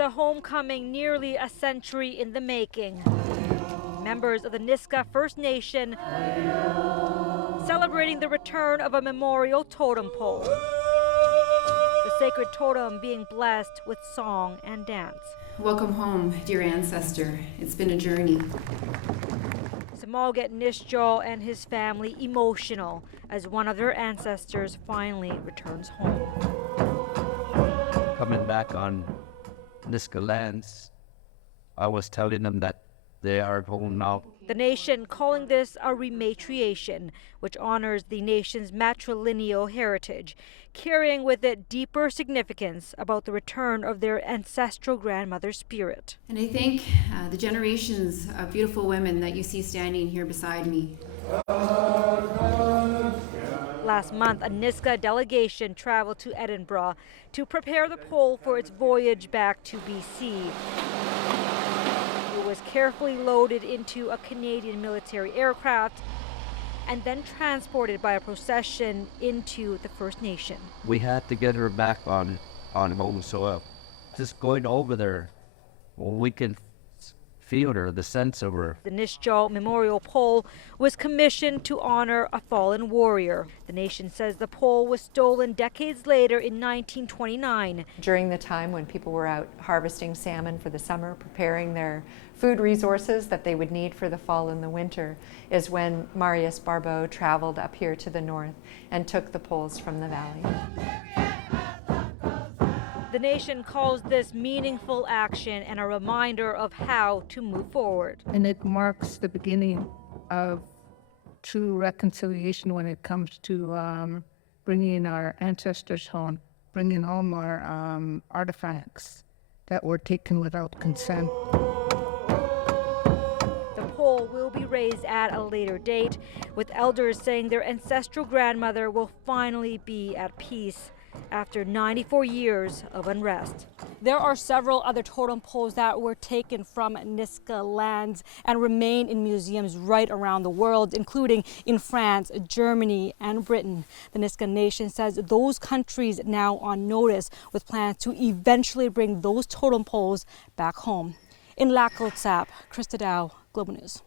a homecoming nearly a century in the making. Members of the Nisga'a First Nation celebrating the return of a memorial totem pole. The sacred totem being blessed with song and dance. Welcome home, dear ancestor. It's been a journey. Samalgat Nisga'a and his family emotional as one of their ancestors finally returns home. Coming back on Nisga'a lands, I was telling them that they are home now. The nation calling this a rematriation, which honors the nation's matrilineal heritage, carrying with it deeper significance about the return of their ancestral grandmother's spirit. And I thank the generations of beautiful women that you see standing here beside me. Last month, a Nisga'a delegation traveled to Edinburgh to prepare the pole for its voyage back to BC. It was carefully loaded into a Canadian military aircraft and then transported by a procession into the First Nation. We had to get her back on home soil. Just going over there, well, we can feel her, the sense of her. The Nisga'a memorial pole was commissioned to honor a fallen warrior. The nation says the pole was stolen decades later in 1929. During the time when people were out harvesting salmon for the summer, preparing their food resources that they would need for the fall and the winter, is when Marius Barbeau traveled up here to the north and took the poles from the valley. The nation calls this meaningful action and a reminder of how to move forward. And it marks the beginning of true reconciliation when it comes to bringing our ancestors home, bringing home our artifacts that were taken without consent. The pole will be raised at a later date, with elders saying their ancestral grandmother will finally be at peace after 94 years of unrest. There are several other totem poles that were taken from Nisga'a lands and remain in museums right around the world, including in France, Germany, and Britain. The Nisga'a Nation says those countries now on notice, with plans to eventually bring those totem poles back home. In Lac Christa Dao, Global News.